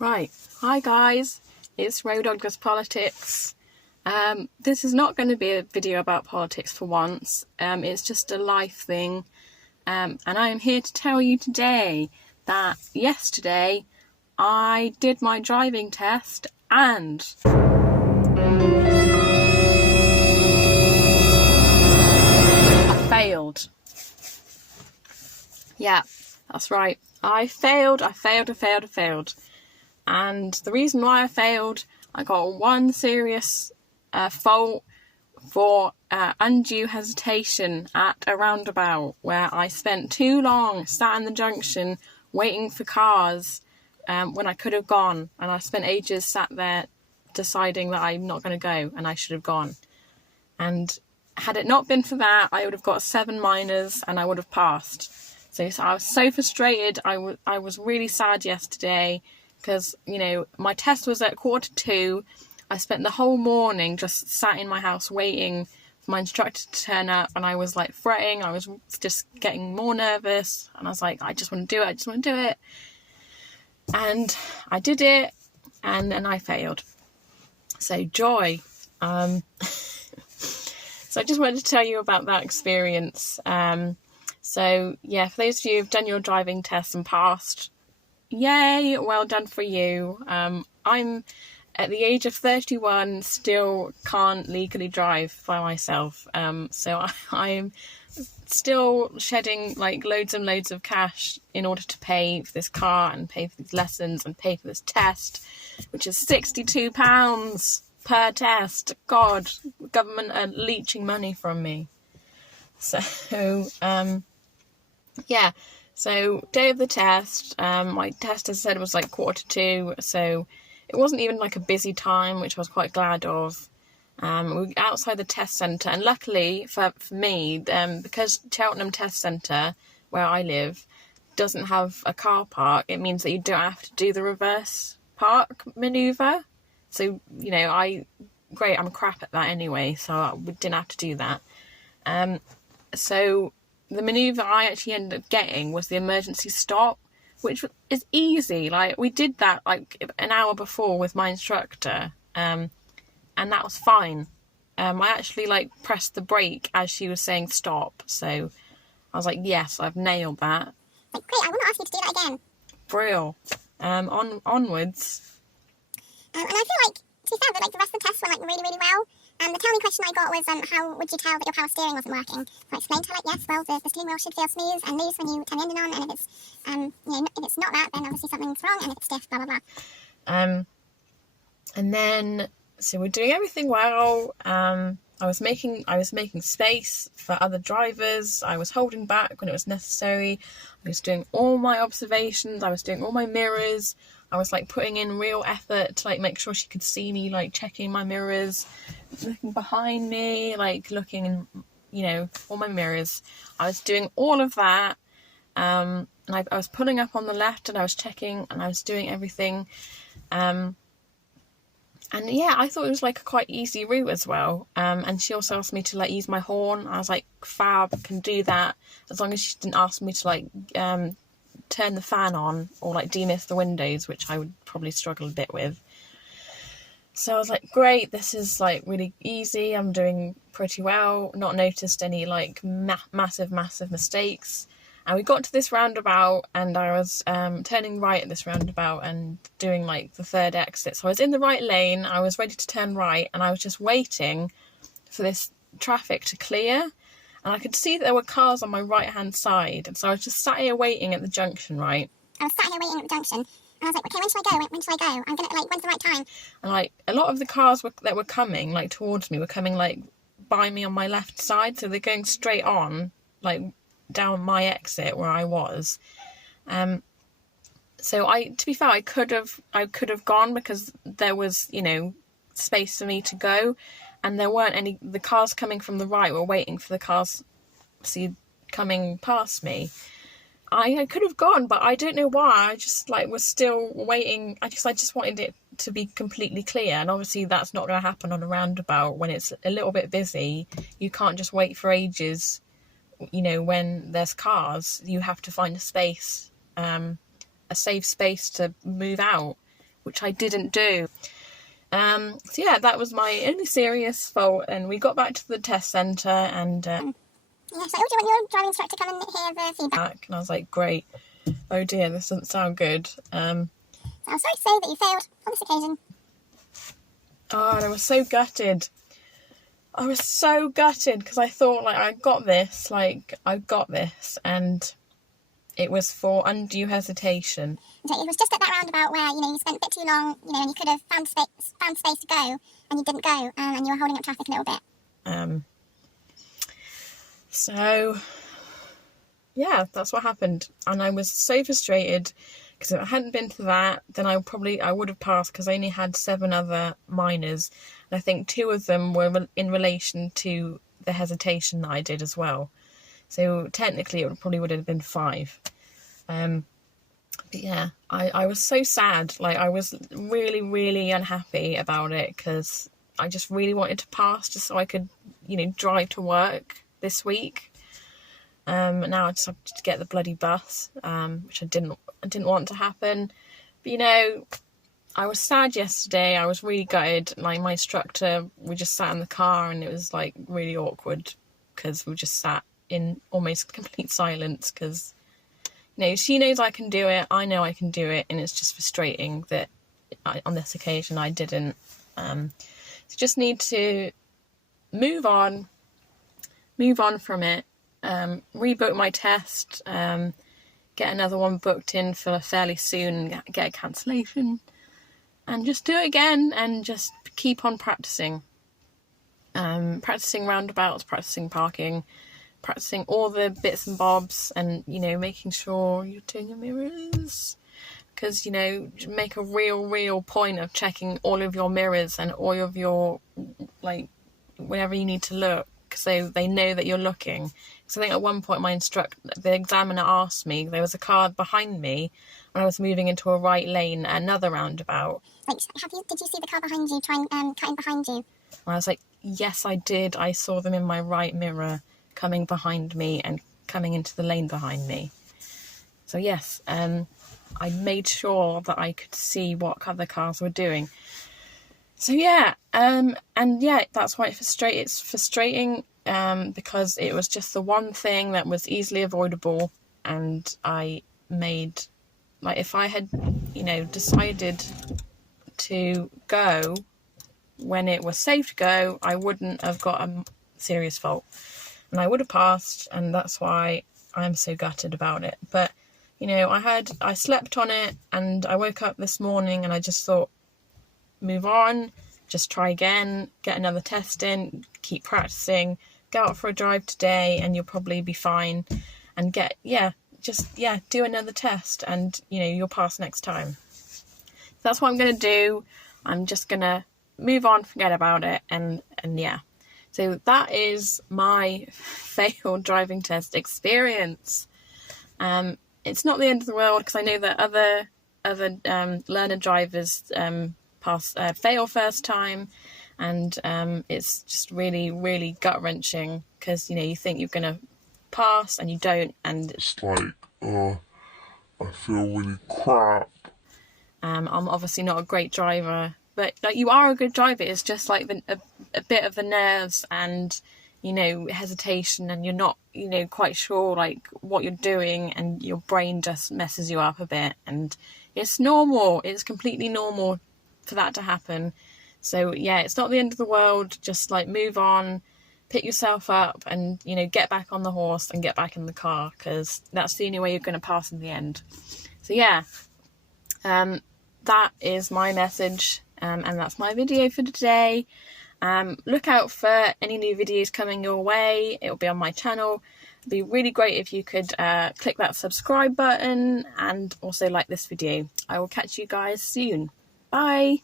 Right, hi guys, it's Road Doggers Politics. This is not going to be a video about politics for once, it's just a life thing, and I am here to tell you today that yesterday I did my driving test and I failed. Yeah, that's right, I failed. And the reason why I failed, I got one serious fault for undue hesitation at a roundabout where I spent too long sat in the junction waiting for cars when I could have gone, and I spent ages sat there deciding that I'm not going to go and I should have gone. And had it not been for that, I would have got 7 minors and I would have passed. So I was so frustrated. I was really sad yesterday because, you know, my test was at 1:45. I spent the whole morning just sat in my house waiting for my instructor to turn up, and I was like fretting. I was just getting more nervous, and I was like, I just want to do it. And I did it, and then I failed. So joy. So I just wanted to tell you about that experience. So yeah, for those of you who've done your driving test and passed, yay, well done for you. I'm at the age of 31, still can't legally drive by myself. So I'm still shedding like loads and loads of cash in order to pay for this car and pay for these lessons and pay for this test, which is £62 per test. God, the government are leeching money from me. So, yeah. So day of the test, my test, as I said, was like 1:45, so it wasn't even like a busy time, which I was quite glad of. We were outside the test centre, and luckily for me, because Cheltenham Test Centre, where I live, doesn't have a car park, it means that you don't have to do the reverse park manoeuvre. So, you know, I'm crap at that anyway, so we didn't have to do that. So the manoeuvre I actually ended up getting was the emergency stop, which is easy. Like, we did that like an hour before with my instructor, and that was fine. I actually like pressed the brake as she was saying stop, so I was like, yes, I've nailed that. Like, great, I want to ask you to do that again. Brill. Onwards. And I feel like, to be fair, that like the rest of the tests went like really, really well. The only question I got was, how would you tell that your power steering wasn't working? So I explained to her, like, yes, well, the steering wheel should feel smooth and loose when you turn the engine on, and if it's, if it's not that, then obviously something's wrong, and if it's stiff, blah, blah, blah. And then, so we're doing everything well. I was making space for other drivers. I was holding back when it was necessary. I was doing all my observations. I was doing all my mirrors. I was like putting in real effort to like make sure she could see me, like checking my mirrors, looking behind me, like looking in, you know, all my mirrors. I was doing all of that. And I was pulling up on the left, and I was checking, and I was doing everything. And yeah, I thought it was like a quite easy route as well. And she also asked me to like use my horn. I was like, fab, can do that, as long as she didn't ask me to like turn the fan on or like demist the windows, which I would probably struggle a bit with. So I was like, great, this is like really easy. I'm doing pretty well. Not noticed any like massive mistakes. And we got to this roundabout, and I was turning right at this roundabout and doing like the third exit. So I was in the right lane, I was ready to turn right, and I was just waiting for this traffic to clear. And I could see that there were cars on my right-hand side. And so I was just sat here waiting at the junction, right? I was sat here waiting at the junction, and I was like, okay, when should I go? When should I go? I'm gonna, like, when's the right time? And like a lot of the cars that were coming like towards me were coming like by me on my left side. So they're going straight on, like down my exit where I was. So to be fair, I could have gone because there was, you know, space for me to go, and there weren't any. The cars coming from the right were waiting for the cars coming past me. I could have gone, but I don't know why. I just like was still waiting. I just wanted it to be completely clear, and obviously that's not going to happen on a roundabout when it's a little bit busy. You can't just wait for ages. You know, when there's cars, you have to find a space, a safe space to move out, which I didn't do. So yeah, that was my only serious fault, and we got back to the test centre, and yeah, so do you want your driving instructor to come and hear the feedback? and I was like, great. Oh dear, this doesn't sound good. So I'm sorry to say that you failed on this occasion. Oh, and I was so gutted. Because I thought, like, I got this, and it was for undue hesitation. So it was just at that roundabout where, you spent a bit too long, and you could have found space to go, and you didn't go, and you were holding up traffic a little bit. So, yeah, that's what happened. And I was so frustrated, because if it hadn't been for that, then I would have passed, because I only had 7 other minors. And I think 2 of them were in relation to the hesitation that I did as well. So technically it probably would have been 5. But yeah, I was so sad. Like, I was really, really unhappy about it, because I just really wanted to pass just so I could, drive to work this week. Now I just have to get the bloody bus, which I didn't want to happen. But I was sad yesterday. I was really gutted. Like, my instructor, we just sat in the car, and it was like really awkward, because we just sat in almost complete silence, because she knows I can do it, I know I can do it, and it's just frustrating that on this occasion I didn't. So just need to move on from it, rebook my test, get another one booked in for fairly soon, get a cancellation, and just do it again, and just keep on practicing. Practicing roundabouts, practicing parking, practicing all the bits and bobs, and making sure you're doing your mirrors, because make a real point of checking all of your mirrors and all of your, like, whenever you need to look, so they know that you're looking. So I think at one point the examiner asked me, there was a car behind me when I was moving into a right lane at another roundabout. Like, did you see the car behind you trying cut in behind you? And I was like, yes, I did. I saw them in my right mirror, coming behind me and coming into the lane behind me. So yes, I made sure that I could see what other cars were doing. So yeah, and yeah, that's why it's frustrating, because it was just the one thing that was easily avoidable, and I made, like, if I had, decided to go when it was safe to go, I wouldn't have got a serious fault, and I would have passed, and that's why I'm so gutted about it. But I slept on it, and I woke up this morning and I just thought, move on, just try again, get another test in, keep practicing, go out for a drive today, and you'll probably be fine, and do another test, and you'll pass next time. That's what I'm going to do. I'm just going to move on, forget about it, and yeah. So that is my failed driving test experience. It's not the end of the world, because I know that other learner drivers fail first time, and it's just really, really gut-wrenching, because you think you're going to pass and you don't, and it's like, I feel really crap. I'm obviously not a great driver, but like, you are a good driver. It's just like a bit of the nerves and hesitation, and you're not quite sure like what you're doing, and your brain just messes you up a bit, and it's normal. It's completely normal for that to happen. So yeah, it's not the end of the world. Just like move on, pick yourself up, and get back on the horse and get back in the car, because that's the only way you're going to pass in the end. So yeah, that is my message, and that's my video for today. Look out for any new videos coming your way. It'll be on my channel. It'd be really great if you could click that subscribe button, and also like this video. I will catch you guys soon. Bye.